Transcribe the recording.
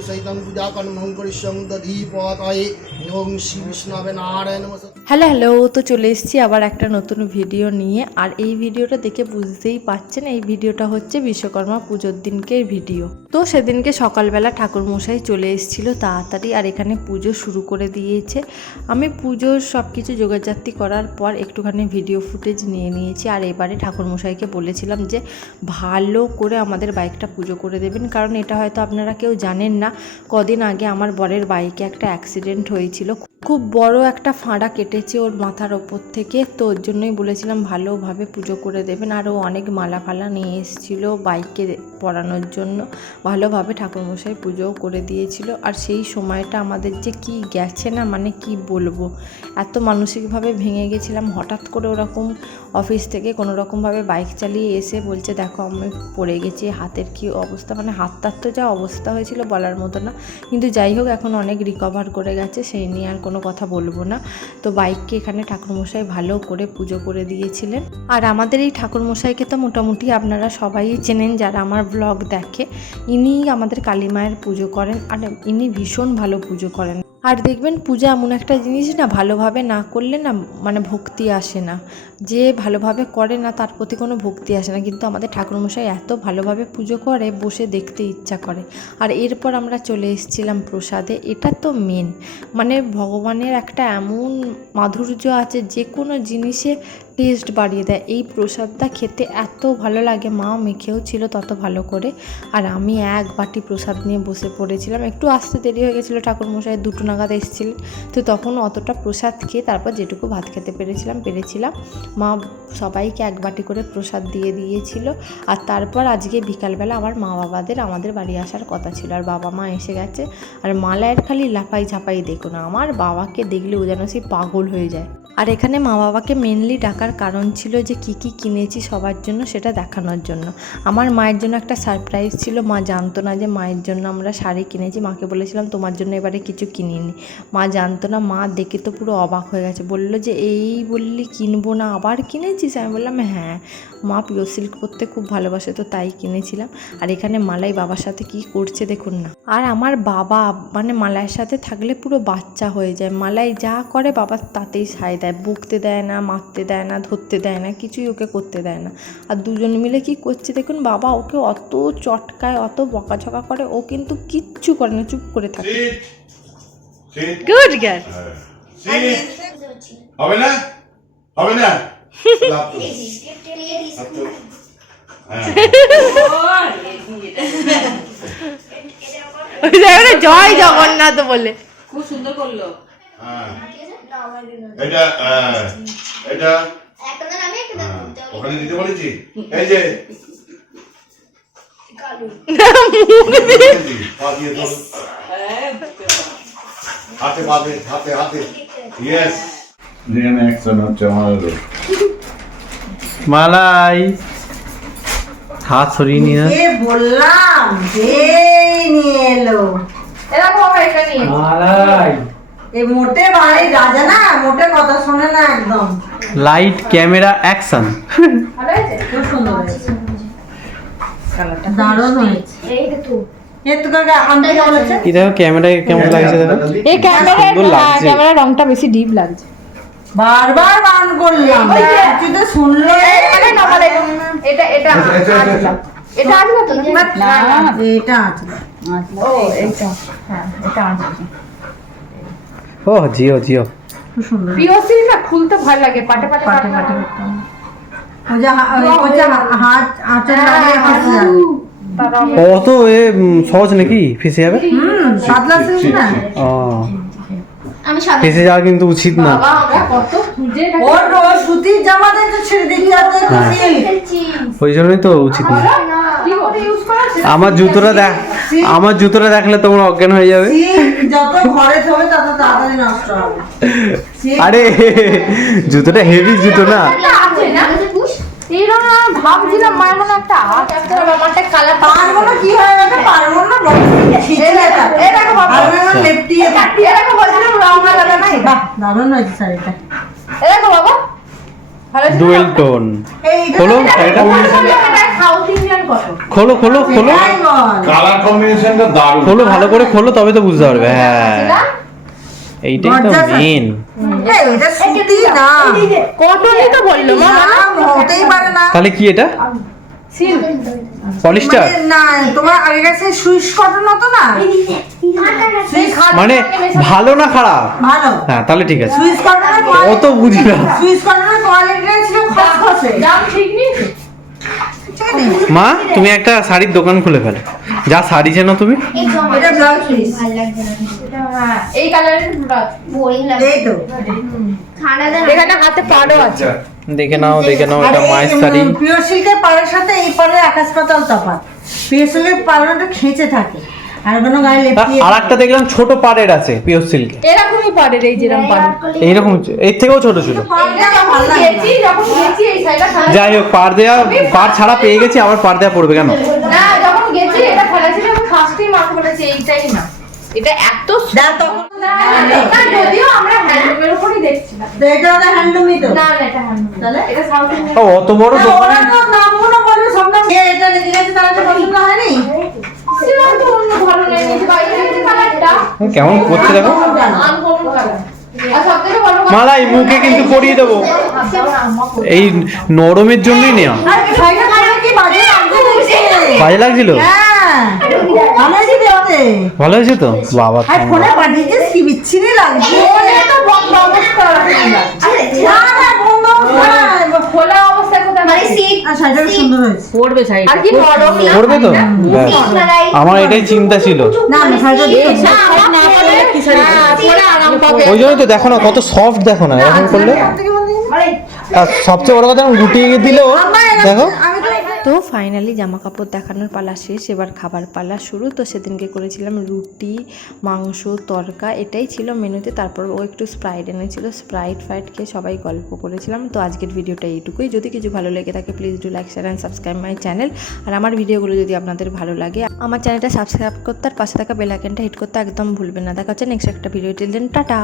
সহিত পূজা কর্মং করিষ্যং দধি পতায়ে নং শ্রী বিষ্ণবে নারায়ণ হ্যালো হ্যালো, তো চলে এসেছি আবার একটা নতুন ভিডিও নিয়ে। আর এই ভিডিওটা দেখে বুঝতেই পাচ্ছেন এই ভিডিওটা হচ্ছে বিশ্বকর্মা পুজোর দিনকের ভিডিও। তো সেদিনকে সকালবেলা ঠাকুরমশাই চলে এসেছিল তাড়াতাড়ি, আর এখানে পুজো শুরু করে দিয়েছে। আমি পুজোর সব কিছু যোগাযাত্রী করার পর একটুখানি ভিডিও ফুটেজ নিয়ে নিয়েছি, আর এবারে ঠাকুরমশাইকে বলেছিলাম যে ভালো করে আমাদের বাইকটা পুজো করে দেবেন, কারণ এটা হয়তো আপনারা কেউ জানেন না। কদিন আগে আমার বরের বাইকে একটা অ্যাক্সিডেন্ট হয়েছিল। খুব বড় একটা ফাঁড়া কেটেছে ওর মাথার ওপর থেকে। তো ওর জন্যই বলেছিলাম ভালোভাবে পুজো করে দেবেন। আর ও অনেক মালা ফালা নিয়ে এসেছিল বাইকে পরানোর জন্য। ভালোভাবে ঠাকুরমশাই পুজোও করে দিয়েছিল। আর সেই সময়টা আমাদের যে কি গেছে না মানে কি বলব? এত মানসিকভাবে ভেঙে গেছিলাম। হঠাৎ করে ওরকম অফিস থেকে কোনো রকমভাবে বাইক চালিয়ে এসে বলছে, দেখো, আমি পড়ে গেছি, হাতের কি অবস্থা? মানে হাতটার তো যা অবস্থা হয়েছিল বলার মতো না। কিন্তু যাই হোক, এখন অনেক রিকভার করে গেছে, সেই নিয়ে আর কোনো কথা বলব না। তো বাইককে এখানে ঠাকুরমশাই ভালো করে পুজো করে দিয়েছিলেন। আর আমাদের এই ঠাকুরমশাইকে তো মোটামুটি আপনারা সবাই চেনেন, যারা আমার ব্লগ দেখে। ইনি আমাদের কালী মায়ের পুজো করেন, আর ইনি ভীষণ ভালো পুজো করেন। আর দেখবেন পূজা এমন একটা জিনিস না, ভালোভাবে না করলে না মানে ভক্তি আসে না। যে ভালোভাবে করে না, তার প্রতি কোনো ভক্তি আসে না। কিন্তু আমাদের ঠাকুরমশাই এত ভালোভাবে পুজো করে, বসে দেখতে ইচ্ছা করে। আর এরপর আমরা চলে এসেছিলাম প্রসাদে। এটা তো মেন মানে ভগবানের একটা এমন মাধুর্য আছে, যে কোনো জিনিসে টেস্ট বাড়িয়ে দেয়। এই প্রসাদটা খেতে এত ভালো লাগে, মা মেখেও ছিল তত ভালো করে। আর আমি এক বাটি প্রসাদ নিয়ে বসে পড়েছিলাম। একটু আসতে দেরি হয়ে গেছিল, ঠাকুরমশাই দুটো নাগাদ এসেছিলেন তো তখন অতটা প্রসাদ খেয়ে তারপর যেটুকু ভাত খেতে পেরেছিলাম পেরেছিলাম। মা সবাইকে এক বাটি করে প্রসাদ দিয়ে দিয়েছিল। আর তারপর আজকে বিকালবেলা আমার মা বাবাদের আমাদের বাড়ি আসার কথা ছিল। আর বাবা মা এসে গেছে। আর মালায়ের খালি লাফাই ঝাপাই দেখো না আমার বাবাকে দেখলে ও যেন সেই পাগল হয়ে যায়। আর এখানে মা বাবাকে মেনলি ডাকার কারণ ছিল যে কি কি কিনেছি সবার জন্য সেটা দেখানোর জন্য। আমার মায়ের জন্য একটা সারপ্রাইজ ছিল, মা জানতো না যে মায়ের জন্য আমরা শাড়ি কিনেছি। মাকে বলেছিলাম, তোমার জন্য এবারে কিছু কিনিনি। মা জানতো না, মা দেখে তো পুরো অবাক হয়ে গেছে। বলল যে, এই বললি কিনবো না, আবার কিনেছিস? আমি বললাম হ্যাঁ মা পিওর সিল্ক পরতে খুব ভালোবাসে, তো তাই কিনেছিলাম। আর এখানে মালাই বাবার সাথে কি করছে দেখুন না। আর আমার বাবা মানে মালাইয়ের সাথে থাকলে পুরো বাচ্চা হয়ে যায়। মালাই যা করে বাবা তাতেই সায় দেয় বকতে দেয় না মারতে দেয় না ধরতে দেয় না কিছুই ওকে করতে দেয় না। আর দুজন মিলে কি করছে দেখুন বাবা ওকে অত চটকায় অত বকাঝকা করে ও কিন্তু কিচ্ছু করে না চুপ করে থাকে. Good girl. হবে না? হবে না? জয় জগন্নাথ বলে। খুব সুন্দর করল। হ্যাঁ। এটা এটা? ওখানে দিতে বলেছি? এই যে। পা দিয়ে ধরো। হাতে পাবে হাতে হাতে। ইয়েস যেখানে অ্যাকশন হচ্ছে আমাদের মালাই। হাত সরিয়ে নিয়ে। বললাম যে নিয়ে এলো। মালাই। এ মোটে ভাই রাজা না মোটে কথা শোনে না একদম। লাইট ক্যামেরা অ্যাকশন খুব সুন্দর হয়েছে। দারুণ হয়েছে। এ তোকে আনতে বলেছে কি দেখো ক্যামেরায় কেমন লাগছে এই ক্যামেরা। ক্যামেরা রংটা বেশি ডিপ লাগছে। বারবার বারণ করলাম। তুই তো শুনলো এটা এটা এটা আসবে তো? না এটা আছে ও এইটা হ্যাঁ এটা আসবে ও জিও জিও। সুন্দর খুলতে ভয় লাগে পাটে পাটে পাটে পাটে এ সহজ নাকি? ফেসে যাবে? ফেসে যাওয়া কিন্তু উচিত না। হ্যাঁ। ওই জন্যই তো উচিত না। আমার জুতোটা দেখ আমার জুতোটা দেখলে তোমরা অজ্ঞান হয়ে যাবে। যত ঘরে থাকবে তত তাড়াতাড়ি নষ্ট হবে। আরে জুতোটা হেভি জুতো না? এইরকম আমি ভাবছিলাম মায়ের মনে একটা হাত। আসতে হবে কালার পারব না কি হয়ে এটা। পারব না? ডুয়েল টোন হলো শাড়িটা। খোলো খোলো খোলো। কালার কম্বিনেশনটা দারুণ। খোলো ভালো করে খোলো তবে তো বুঝতে পারবে। হ্যাঁ। এইটাই তো মেন এই, এটা সুতি না। কটনই তো বলল মা। হতেই পারে না। তাহলে কি এটা? পলিস্টার মানে না তোমার আগেকার সেই সুইচ কটন হতো না? মানে ভালো না খারাপ? ভালো। হ্যাঁ তাহলে ঠিক আছে। সুইচ কটনের অত বুঝি না। সুইচ কটনের কোয়ালিটিটা ছিল খসখসে। দাম ঠিক নেই ঠিক আছে মা তুমি একটা শাড়ির দোকান খুলে ফেলো। যা শাড়ি যেন তুমি। এই এখানে হাতে পাড়ও আছে। দেখে নাও দেখে নাও এটা মায়ের শাড়ি। পিওর সিল্কের পাড়ের সাথে এই পাড়ের আকাশ পাতাল তফাৎ। পিওর সিল্কের পাড়টা খেঁচে থাকে। আর কোনো গায়ে আর একটা দেখলাম ছোট পাড়ের আছে পিওর সিল্কে। এরকমই পাড়ের এই যেরকম পাড় এইরকম এর থেকেও ছোট ছিল। যাই হোক পার দেওয়া পার ছাড়া পেয়ে গেছি আবার পার দেওয়া পড়বে কেন? না যখন গেছি এটা ফেলেছিল আমি ফার্স্টেই মাকে বলেছি এইটাই না। এটা এত দেখ তখন যদিও আমরা হ্যান্ডলুমের উপরই দেখছিলাম এটা হ্যান্ডলুমই তো। না না এটা হ্যান্ডলুম তাহলে? এটা সাউথ ও অত বড় দোকানে ওরা তো নামগুলো বলে সব নাম এ, এটা রেখে গেছে তারা তো পছন্দ হয়নি ছিলাম তো অন্য ধরনের নিচে বাইরে থেকে কালারটা কেমন করছে দেখো। আনকমন কালার আর সবথেকে বড় কথা মালা এই মুখে কিন্তু পরিয়ে দেবো। এই নরমের জন্যই নেওয়া। বাজে লাগছিল? হ্যাঁ ভালো হয়েছে দেখতে ভালো হয়েছে তো বাবা। ফোনে পাঠিয়েছিস কি বিচ্ছিরি লাগছে পড়বে তো ব্যাস। আমার এটাই চিন্তা ছিল ওই জন্যই তো দেখো না কত সফট দেখো না এরকম করলে আর সবচেয়ে বড় কথা গুটিয়ে দিলেও দেখো তো ফাইনালি জামা কাপড় দেখানোর পালা শেষ, এবার খাবার পালা শুরু। তো সেদিনকে করেছিলাম রুটি, মাংস, তরকা, এটাই ছিল মেনুতে। তারপর ও একটু স্প্রাইট এনেছিল স্প্রাইট ফ্রাইট খেয়ে সবাই গল্প করেছিলাম। তো আজকের ভিডিওটা এইটুকুই। যদি কিছু ভালো লেগে থাকে please do like share and subscribe my channel আর আমার ভিডিওগুলো যদি আপনাদের ভালো লাগে, আমার চ্যানেলটা সাবস্ক্রাইব করতে আর পাশে থাকা বেল আইকনটা হিট করতে একদম ভুলবেন না। দেখা হচ্ছে নেক্সট একটা ভিডিও টিল টাটা!